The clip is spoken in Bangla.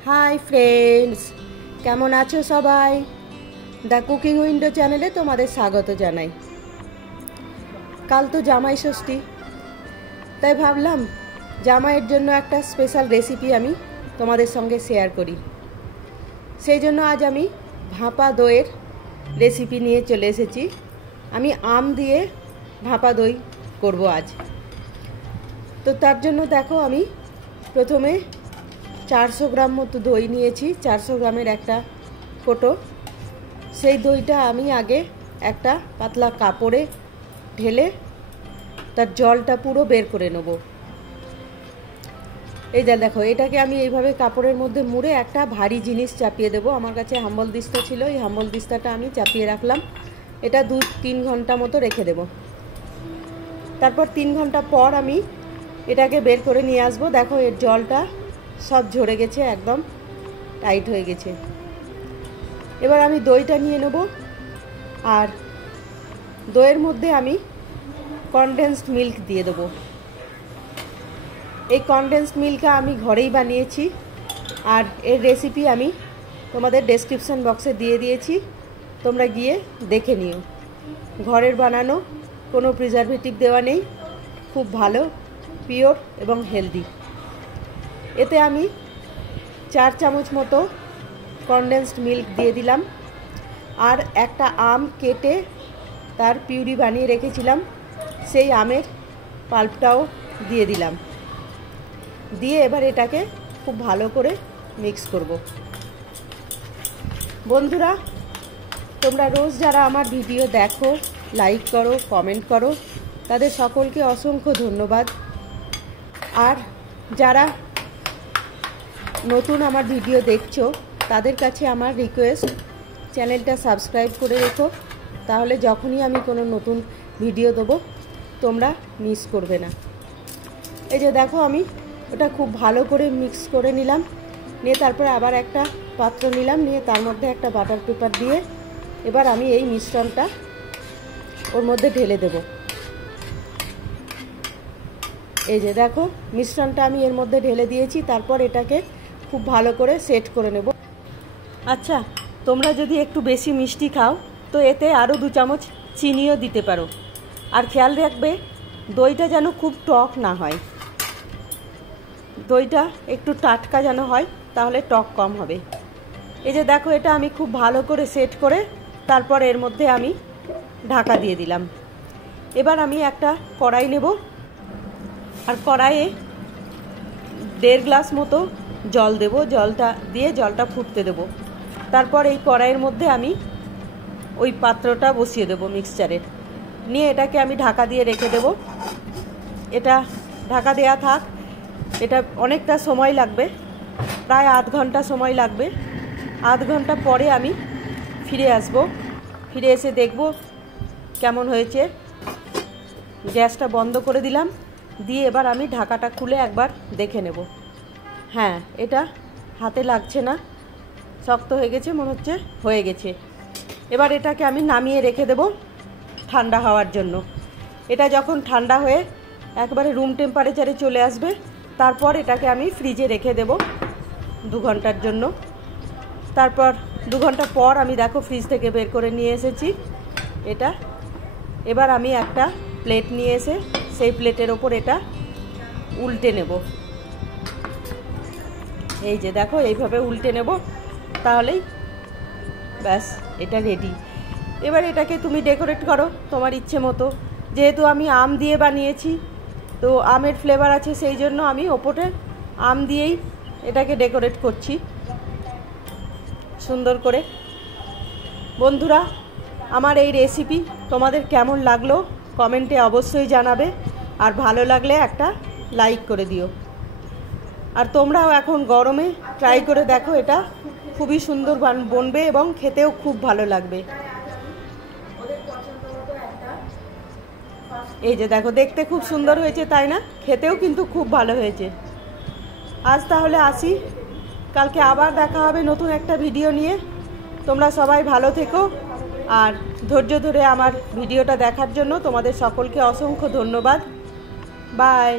हाई फ्रेंड्स केमन आछो सबाई द कुकिंग उइंडो चैनेले तोमादेर स्वागत जानाई। कल तो जामाई षष्ठी ताई भाबलाम जामाइयेर जोन्नो एकटा स्पेशल रेसिपि आमी तोमादेर संगे शेयर करी। सेई जोन्नो आज आमी भापा दइयेर रेसिपि निये चले एसेछि। आमी आम दिये भापा दई करब आज। तो तार जोन्नो देखो आमी प्रथमे 400 ग्राम मतो दई निয়েছি। 400 ग्रामेर একটা কোটো। সেই দইটা আমি আগে একটা পাতলা কাপড়ে ঢেলে তার জলটা পুরো বের করে নেব। এই যে দেখো এটাকে আমি এইভাবে কাপড়ের মধ্যে মুড়ে একটা ভারী জিনিস চাপিয়ে দেব। আমার কাছে হাম্বল দিস্তা ছিল, এই হাম্বল দিস্তাটা আমি চাপিয়ে রাখলাম। এটা 2-3 ঘন্টা মতো রেখে দেব। তারপর 3 ঘন্টা পর আমি এটাকে বের করে নিয়ে আসব। দেখো এর জলটা सब झरे गेছে, एकदम टाइट हो गेছে। এবার আমি দইটা নিয়ে নেব আর দইয়ের মধ্যে আমি কনডেন্সড মিল্ক দিয়ে দেব। এই কনডেন্সড মিল্ক আমি ঘরেই বানিয়েছি আর এর রেসিপি আমি তোমাদের ডেসক্রিপশন বক্সে দিয়ে দিয়েছি, তোমরা গিয়ে দেখে নিও। ঘরের বানানো, কোনো প্রিজারভেটিভ দেওয়া নেই, খুব ভালো, পিওর এবং হেলদি। এতে আমি 4 চামচ মতো কনডেন্সড মিল্ক দিয়ে দিলাম আর একটা আম কেটে তার পিউরি বানিয়ে রেখেছিলাম, সেই আমের পাল্পটাও দিয়ে দিলাম। দিয়ে এবার এটাকে খুব ভালো করে মিক্স করব। বন্ধুরা, তোমরা রোজ যারা আমার ভিডিও দেখো, লাইক করো, কমেন্ট করো, তাদের সকলকে অসংখ্য ধন্যবাদ। আর যারা নতুন আমার ভিডিও দেখছো তাদের কাছে আমার রিকোয়েস্ট, চ্যানেলটা সাবস্ক্রাইব করে রেখো, তাহলে যখনই আমি কোনো নতুন ভিডিও দেবো তোমরা মিস করবে না। এই যে দেখো আমি ওটা খুব ভালো করে মিক্স করে নিলাম, নিয়ে তারপরে আবার একটা পাত্র নিলাম, নিয়ে তার মধ্যে একটা বাটার পেপার দিয়ে এবার আমি এই মিশ্রণটা ওর মধ্যে ঢেলে দেব। এই যে দেখো মিশ্রণটা আমি এর মধ্যে ঢেলে দিয়েছি। তারপর এটাকে খুব ভালো করে সেট করে নেব। আচ্ছা, তোমরা যদি একটু বেশি মিষ্টি খাও তো এতে আরও 2 চামচ চিনিও দিতে পারো। আর খেয়াল রাখবে দইটা যেন খুব টক না হয়, দইটা একটু টাটকা যেন হয়, তাহলে টক কম হবে। এই যে দেখো এটা আমি খুব ভালো করে সেট করে তারপর এর মধ্যে আমি ঢাকা দিয়ে দিলাম। এবার আমি একটা কড়াই নেব আর কড়াইয়ে 1.5 গ্লাস মতো জল দেব। জলটা দিয়ে জলটা ফুটতে দেব। তারপর এই কড়াইয়ের মধ্যে আমি ওই পাত্রটা বসিয়ে দেব মিক্সচারের, নিয়ে এটাকে আমি ঢাকা দিয়ে রেখে দেব। এটা ঢাকা দেয়া থাক। এটা অনেকটা সময় লাগবে, প্রায় আধ ঘন্টা সময় লাগবে। আধ ঘন্টা পরে আমি ফিরে আসব। ফিরে এসে দেখব কেমন হয়েছে। গ্যাসটা বন্ধ করে দিলাম, দিয়ে এবার আমি ঢাকাটা খুলে একবার দেখে নেব। হ্যাঁ, এটা হাতে লাগছে না, শক্ত হয়ে গেছে, মনে হচ্ছে হয়ে গেছে। এবার এটাকে আমি নামিয়ে রেখে দেব ঠান্ডা হওয়ার জন্য। এটা যখন ঠান্ডা হয়ে একবারে রুম টেম্পারেচারে চলে আসবে, তারপর এটাকে আমি ফ্রিজে রেখে দেব 2 ঘন্টার জন্য। তারপর 2 ঘন্টা পর আমি দেখো ফ্রিজ থেকে বের করে নিয়ে এসেছি এটা। এবার আমি একটা প্লেট নিয়ে এসে সেই প্লেটের ওপর এটা উল্টে নেব। এই যে দেখো এইভাবে উল্টে নেব, তাহলেই ব্যাস এটা রেডি। এবার এটাকে তুমি ডেকোরেট করো তোমার ইচ্ছে মতো। যেহেতু আমি আম দিয়ে বানিয়েছি, তো আমের ফ্লেভার আছে, সেই জন্য আমি ওপরে আম দিয়েই এটাকে ডেকোরেট করছি সুন্দর করে। বন্ধুরা, আমার এই রেসিপি তোমাদের কেমন লাগলো কমেন্টে অবশ্যই জানাবে, আর ভালো লাগলে একটা লাইক করে দিও। আর তোমরাও এখন গরমে ট্রাই করে দেখো, এটা খুবই সুন্দর বনবে এবং খেতেও খুব ভালো লাগবে। এই যে দেখো দেখতে খুব সুন্দর হয়েছে, তাই না? খেতেও কিন্তু খুব ভালো হয়েছে। আজ তাহলে আসি, কালকে আবার দেখা হবে নতুন একটা ভিডিও নিয়ে। তোমরা সবাই ভালো থেকো, আর ধৈর্য ধরে আমার ভিডিওটা দেখার জন্য তোমাদের সকলকে অসংখ্য ধন্যবাদ। বাই।